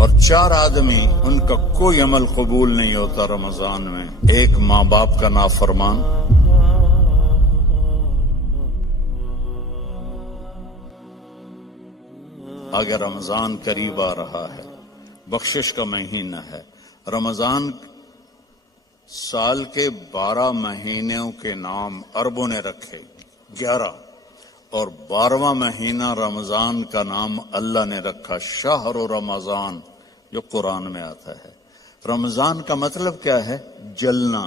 اور 4 آدمی ان کا کوئی عمل قبول نہیں ہوتا رمضان میں. ایک ماں باپ کا نافرمان، اگر رمضان قریب آ رہا ہے، بخشش کا مہینہ ہے. رمضان سال کے 12 مہینوں کے نام عربوں نے رکھے 11، اور 12واں مہینہ رمضان کا نام اللہ نے رکھا شہر رمضان، جو قرآن میں آتا ہے. رمضان کا مطلب کیا ہے؟ جلنا.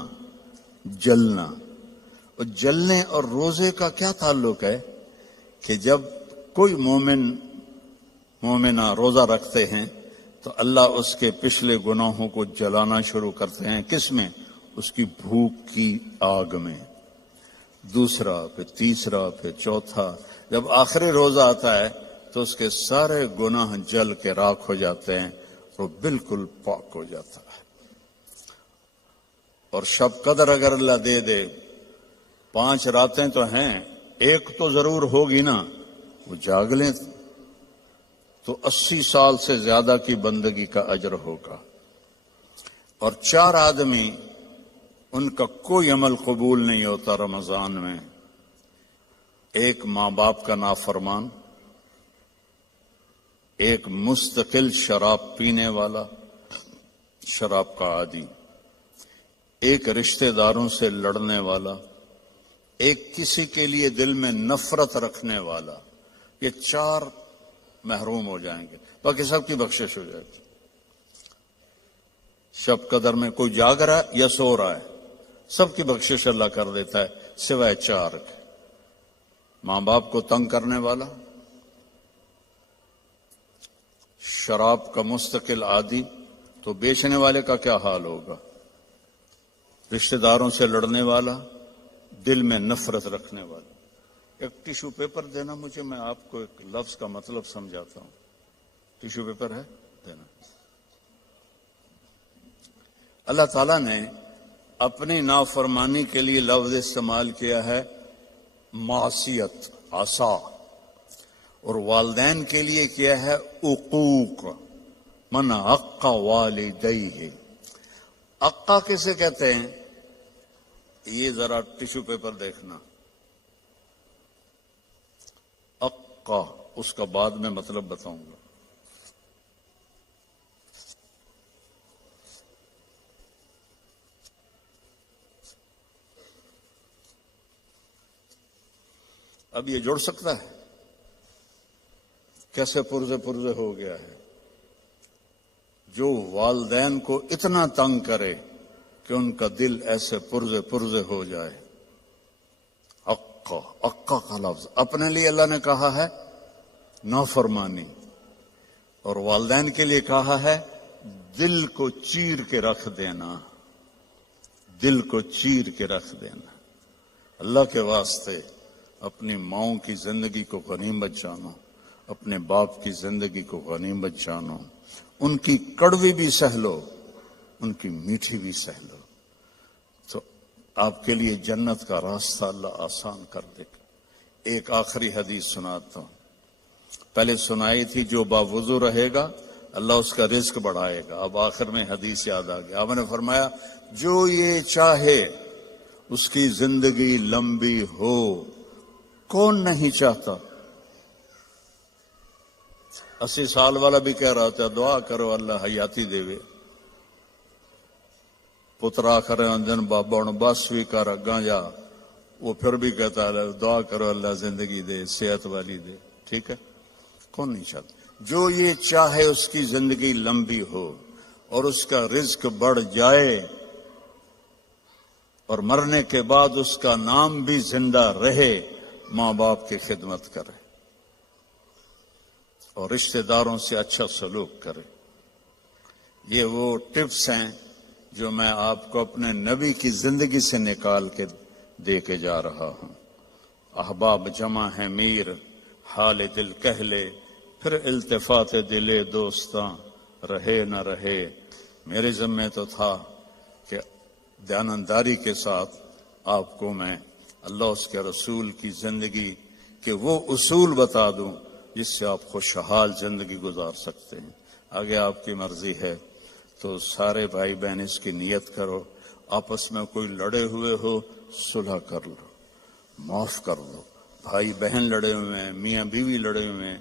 جلنا اور جلنے اور روزے کا کیا تعلق ہے کہ جب کوئی مومنہ روزہ رکھتے ہیں تو اللہ اس کے پچھلے گناہوں کو جلانا شروع کرتے ہیں. کس میں؟ اس کی بھوک کی آگ میں. دوسرا، پھر تیسرا، پھر چوتھا. جب آخری روزہ آتا ہے تو اس کے سارے گناہ جل کے راکھ ہو جاتے ہیں، وہ بالکل پاک ہو جاتا ہے. اور شب قدر اگر اللہ دے دے، 5 راتیں تو ہیں، ایک تو ضرور ہوگی نا، وہ جاگ لیں تو 80 سال سے زیادہ کی بندگی کا اجر ہوگا. اور 4 آدمی ان کا کوئی عمل قبول نہیں ہوتا رمضان میں. ایک ماں باپ کا نافرمان، ایک مستقل شراب پینے والا، شراب کا عادی، ایک رشتہ داروں سے لڑنے والا، ایک کسی کے لیے دل میں نفرت رکھنے والا. یہ 4 محروم ہو جائیں گے، باقی سب کی بخشش ہو جائے گی. شب قدر میں کوئی جاگ رہا ہے یا سو رہا ہے، سب کی بخشش اللہ کر دیتا ہے سوائے 4 کے. ماں باپ کو تنگ کرنے والا، شراب کا مستقل عادی، تو بیچنے والے کا کیا حال ہوگا؟ رشتہ داروں سے لڑنے والا، دل میں نفرت رکھنے والا. ایک ٹیشو پیپر دینا مجھے، میں آپ کو ایک لفظ کا مطلب سمجھاتا ہوں. ٹیشو پیپر ہے؟ دینا. اللہ تعالیٰ نے اپنی نافرمانی کے لیے لفظ استعمال کیا ہے معصیت، عصا، اور والدین کے لیے کیا ہے عقوق. من عق والدیہ. عقا کسے کہتے ہیں؟ یہ ذرا ٹیشو پیپر دیکھنا. عقا، اس کا بعد میں مطلب بتاؤں گا. اب یہ جڑ سکتا ہے؟ کیسے پرزے ہو گیا ہے. جو والدین کو اتنا تنگ کرے کہ ان کا دل ایسے پرزے ہو جائے. عقا کا لفظ اپنے لیے اللہ نے کہا ہے نافرمانی، اور والدین کے لیے کہا ہے دل کو چیر کے رکھ دینا. دل کو چیر کے رکھ دینا. اللہ کے واسطے اپنی ماؤں کی زندگی کو غنیمت جانو، اپنے باپ کی زندگی کو غنیمت جانو. ان کی کڑوی بھی سہ لو، ان کی میٹھی بھی سہ لو، تو آپ کے لیے جنت کا راستہ اللہ آسان کر دے گا. ایک آخری حدیث سناتا ہوں. پہلے سنائی تھی جو باوضو رہے گا اللہ اس کا رزق بڑھائے گا. اب آخر میں حدیث یاد آ گیا. آپ نے فرمایا جو یہ چاہے اس کی زندگی لمبی ہو. کون نہیں چاہتا؟ 80 سال والا بھی کہہ رہا تھا دعا کرو اللہ حیاتی دے وے. پترا کرے اندن بابا بس بھی کر اگاں جا، وہ پھر بھی کہتا ہے دعا کرو اللہ زندگی دے، صحت والی دے. ٹھیک ہے، کون نہیں چاہتا؟ جو یہ چاہے اس کی زندگی لمبی ہو اور اس کا رزق بڑھ جائے اور مرنے کے بعد اس کا نام بھی زندہ رہے، ماں باپ کی خدمت کرے اور رشتہ داروں سے اچھا سلوک کرے. یہ وہ ٹپس ہیں جو میں آپ کو اپنے نبی کی زندگی سے نکال کے دے کے جا رہا ہوں. احباب جمع ہے میر، حال دل کہہ لے، پھر التفات دلے دوستاں رہے نہ رہے. میرے ذمہ تو تھا کہ دیانتداری کے ساتھ آپ کو میں اللہ اس کے رسول کی زندگی کے وہ اصول بتا دوں جس سے آپ خوشحال زندگی گزار سکتے ہیں. آگے آپ کی مرضی ہے تو سارے بھائی بہن اس کی نیت کرو، آپس میں کوئی لڑے ہوئے ہو صلح کر لو، معاف کر دو. بھائی بہن لڑے ہوئے ہیں، میاں بیوی لڑے ہوئے ہیں،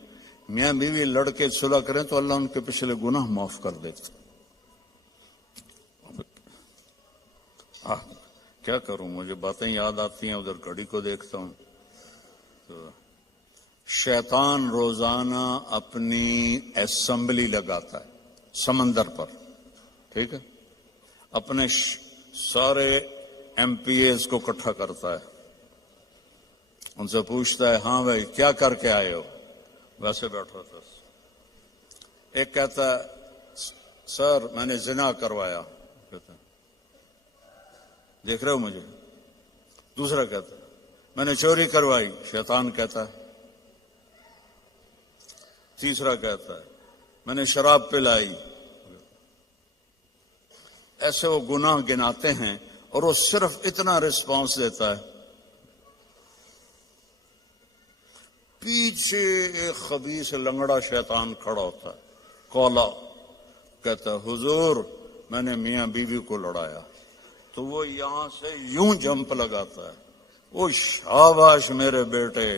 میاں بیوی لڑ کے صلح کریں تو اللہ ان کے پچھلے گناہ معاف کر دیتے. کیا کروں، مجھے باتیں یاد آتی ہیں، ادھر گھڑی کو دیکھتا ہوں. تو شیطان روزانہ اپنی اسمبلی لگاتا ہے سمندر پر، ٹھیک ہے، اپنے سارے ایم پی ایز کو اکٹھا کرتا ہے، ان سے پوچھتا ہے ہاں بھائی کیا کر کے آئے ہو؟ ویسے بیٹھا تھا. ایک کہتا ہے سر میں نے زنا کروایا، کہتا ہے دیکھ رہے ہو مجھے. دوسرا کہتا ہے میں نے چوری کروائی، شیطان کہتا ہے. تیسرا کہتا ہے میں نے شراب پلائی. ایسے وہ گناہ گناتے ہیں اور وہ صرف اتنا رسپانس دیتا ہے. پیچھے ایک خبیث لنگڑا شیطان کھڑا ہوتا ہے، کولا، کہتا ہے حضور میں نے میاں بیوی کو لڑایا. تو وہ یہاں سے یوں جمپ لگاتا ہے، وہ شاباش میرے بیٹے،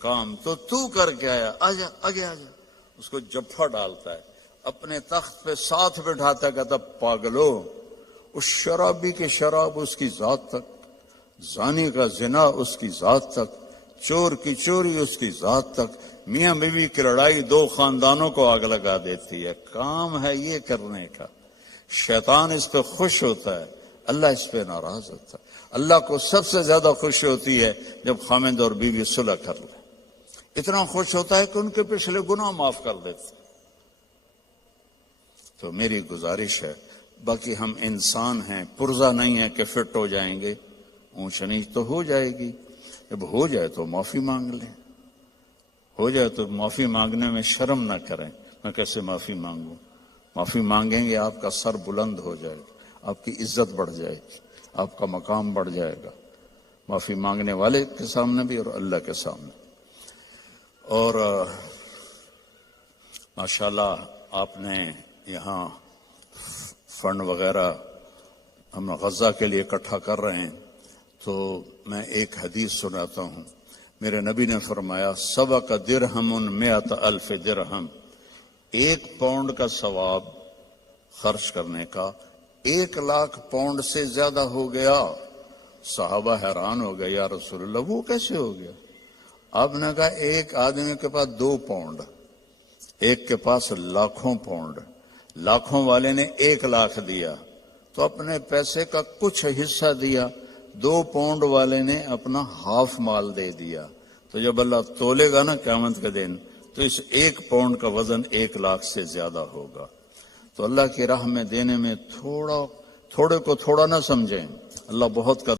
کام تو کر کے آیا، آجا آگے آجا. اس کو جفا ڈالتا ہے، اپنے تخت پہ ساتھ بٹھاتا ہے، کہتا پاگلو، اس شرابی کی شراب اس کی ذات تک، زانی کا زنا اس کی ذات تک، چور کی چوری اس کی ذات تک. میاں بیوی کی لڑائی دو خاندانوں کو آگ لگا دیتی ہے. کام ہے یہ کرنے کا. شیطان اس پہ خوش ہوتا ہے، اللہ اس پہ ناراض ہوتا ہے. اللہ کو سب سے زیادہ خوشی ہوتی ہے جب خامند اور بیوی صلح کر لے. اتنا خوش ہوتا ہے کہ ان کے پچھلے گناہ معاف کر دیتے. تو میری گزارش ہے، باقی ہم انسان ہیں، پرزہ نہیں ہے کہ فٹ ہو جائیں گے، اونچ نیچ تو ہو جائے گی. جب ہو جائے تو معافی مانگ لیں، ہو جائے تو معافی مانگنے میں شرم نہ کریں. میں کیسے معافی مانگوں؟ معافی مانگیں گے آپ کا سر بلند ہو جائے گا، آپ کی عزت بڑھ جائے گی، آپ کا مقام بڑھ جائے گا، معافی مانگنے والے کے سامنے بھی اور اللہ کے سامنے. اور ماشاءاللہ آپ نے یہاں فنڈ وغیرہ ہم غزہ کے لیے اکٹھا کر رہے ہیں، تو میں ایک حدیث سناتا ہوں. میرے نبی نے فرمایا سبق درہم 100,000 درہم، 1 پاؤنڈ کا ثواب خرچ کرنے کا 1,00,000 پاؤنڈ سے زیادہ ہو گیا. صحابہ حیران ہو گئے، یا رسول اللہ وہ کیسے ہو گیا؟ آپ نے کہا ایک آدمی کے پاس 2 پاؤنڈ، ایک کے پاس لاکھوں پاؤنڈ، لاکھوں والے نے 1,00,000 دیا تو اپنے پیسے کا کچھ حصہ دیا، 2 پاؤنڈ والے نے اپنا ہاف مال دے دیا. تو جب اللہ تولے گا نا قیامت کے دن تو اس 1 پاؤنڈ کا وزن 1,00,000 سے زیادہ ہوگا. تو اللہ کی راہ میں دینے میں تھوڑے کو تھوڑا نہ سمجھیں، اللہ بہت کا